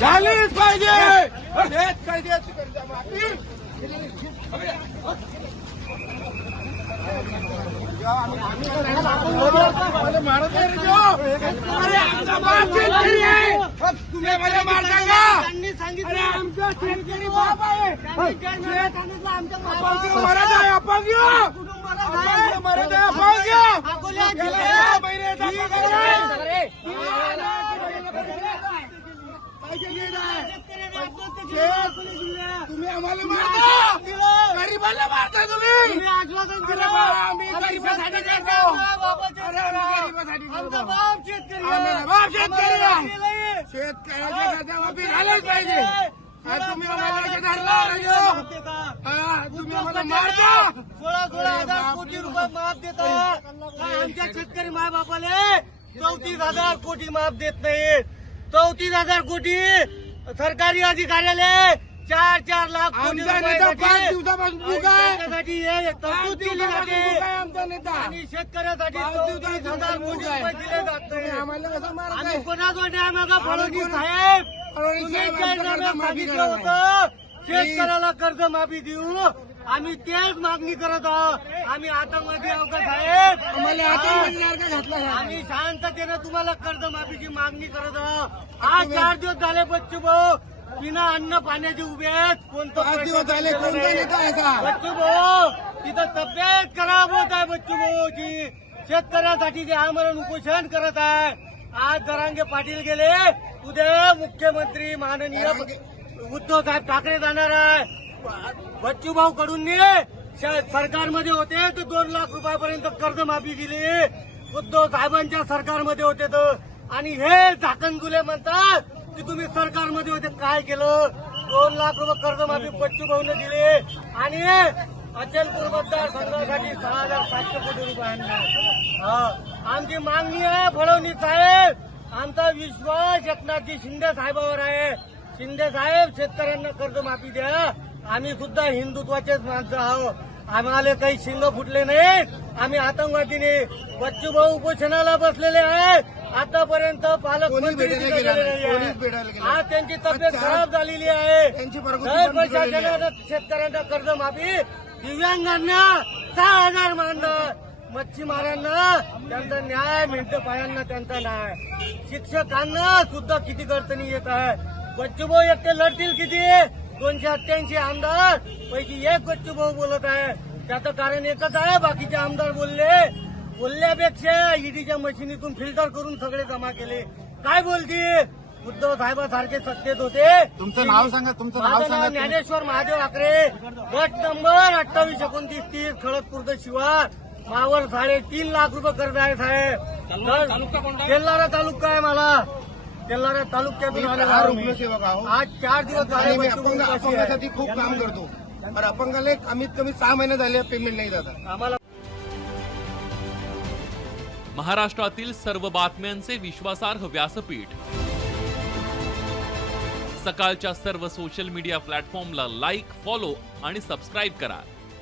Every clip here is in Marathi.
शेतकऱ्यांच्या कर्जमाफी झालीच पाहिजे शेतकऱ्याची कर्जमाफी मला मारत नाही रे तो. अरे आमचा बाप शेतकरी आहे तुम्ही मला मार सांगा त्यांनी सांगितलं अरे आमचा शेतकरी बाप आहे त्यांनी सांगितलं आमच्या अपंग बापाचं मरत आहे अपंग कुटुंबाला अपंग जाय. मरत आहे अपंग अकोल्या याला जिल्ह्यात एका महिन्याचा पगार आहे. पैसे देत आहे. शेतकऱ्याने आत्महत्या केली अकोला जिल्ह्यात. तुम्ही आम्हाला मारता. गरीबाला मारता तुम्ही तुम्ही आश्वासन अरे दिलं. बा, आम्ही आम्ही गरिबासाठी शेतकरी करतो. आमच्या बापाचे अरे आम्ही करा. गरिबासाठी करतो. आमचा बाप शेतकरी आहे. आम्हाला बाप शेतकरी आहे. आम्हाला केलंय. शेतकऱ्याच्या कर्जमाफी झालीच पाहिजे हा, तुम्ही आम्हाला असे धरला राजू हा तुम्ही आम्हाला मारता सोळा सोळा हजार कोटी रुपये माफ देतात काय आमच्या शेतकरी माय बापाले चौतीस हजार कोटी माफ देत नाही चौतीस हजार कोटी सरकारी अधिकाऱ्याले चार आमचा नेता पाच रुपयासाठी दिवसापासून बुका आहे? त्याच्यासाठी हे पाच तरतूद केली दिवसापासून जाते बुका आहे आमचा नेता? आणि शेतकऱ्यासाठी पाच चौतीस दिवसापासून हजार कोटी बुका आहे. रुपये दिले जात तुम्ही नाही. आम्हाला कसं मारत आम्ही आहे? कोणाजवळ न्याय मागा फडणवीस कोण- साहेब? फडणवीस तुम्ही साहेब आमच्या जाहीरनाम्यात कर्जमाफी सांगितलं करणार होतं. शेतकऱ्याला कर्जमाफी देऊ. आम्ही तेच मागणी करत आहोत. आम्ही आतंकवादी आहोत का साहेब? आम्हाला घातला? आम्ही शांततेनं तुम्हाला कर्जमाफीची मागणी करत आहोत. आज चार दिवस झाले बच्चू भाऊ. बिना अन्न पाण्याचे उभे आहेत. कोणतं पाच दिवस झाले कोणता. नेता आहे का? बच्चू भाऊ तिथं तब्येत खराब होत आहे बच्चू भाऊची. शेतकऱ्यासाठी जे आमरण उपोषण करत आहे आज जरांगे पाटील गेले. उद्या मुख्यमंत्री माननीय उद्धव साहेब ठाकरे जाणार आहे. बच्चू भाऊ कडून सरकारमध्ये होते तर दोन लाख रुपयापर्यंत कर्जमाफी दिली. उद्धव साहेबांच्या सरकारमध्ये होते तर. आणि हे झाकणगुले म्हणतात की तुम्ही सरकारमध्ये होते काय केलं? दोन लाख रुपये कर्जमाफी बच्चू भाऊने दिले आणि अचलपूर मतदारसंघासाठी सहा हजार सातशे कोटी रुपये आणले. हा. आमची मागणी आहे फडणवीस साहेब. आमचा विश्वास एकनाथजी शिंदे साहेबावर आहे. शिंदे साहेब शेतकऱ्यांना कर्जमाफी द्या. आम्ही सुद्धा हिंदुत्वाचेच माणसं आहोत. आम्हाला काही शिंग फुटले नाहीत. आम्ही आतंकवादी नाही बच्चू भाऊ उपोषणाला बसलेले आहेत. आतापर्यंत. गेला आज त्यांची तब्येत. खराब झालेली आहे. शेतकऱ्यांना कर्जमाफी दिव्यांगांना सहा हजार मानणार मच्छीमारांना त्यांचा न्याय मिळतं पायांना त्यांचा न्याय. शिक्षकांना सुद्धा किती अडचणी येत आहे. बच्चूभाऊ एकटे लढतील किती? दोनशे अठ्ठ्याऐंशी आमदार. पैकी एक बच्चूभाऊ बोलत आहे. त्याचं कारण एकच आहे बाकीचे आमदार बोलले. बोलल्यापेक्षा ईडीच्या मशिनीतून फिल्टर करून सगळे जमा केले. काय बोलतील? उद्धव साहेबासारखे सत्तेत होते. तुमचं नाव सांगा तुमचं नाव सांगा. ज्ञानेश्वर महादेव आकरे. गट नंबर अठ्ठावीस एकोणतीस तीस खळदपूरचं शिवार. मावर साडेतीन लाख रुपये कर्ज आहे साहेब. तेलारा तालुका आहे मला. तेलारा तालुक्यातून आलेलो हा आहे रुग्णसेवक आहो मी. आज चार दिवस झाले आणि मी बच्चू अपंग भाऊ उपाशी आहे. अपंगासाठी खूप काम करतो. पण अपंगाला कमीत कमी सहा महिने झाले पेमेंट नाही जातात आम्हाला महाराष्ट्रातील सर्व बातम्यांचे विश्वासार्ह व्यासपीठ. सकाळच्या सर्व सोशल मीडिया प्लॅटफॉर्मला लाईक फॉलो आणि सबस्क्राईब करा.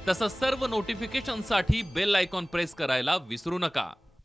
तसंच सर्व नोटिफिकेशनसाठी बेल आयकॉन प्रेस करायला विसरू नका.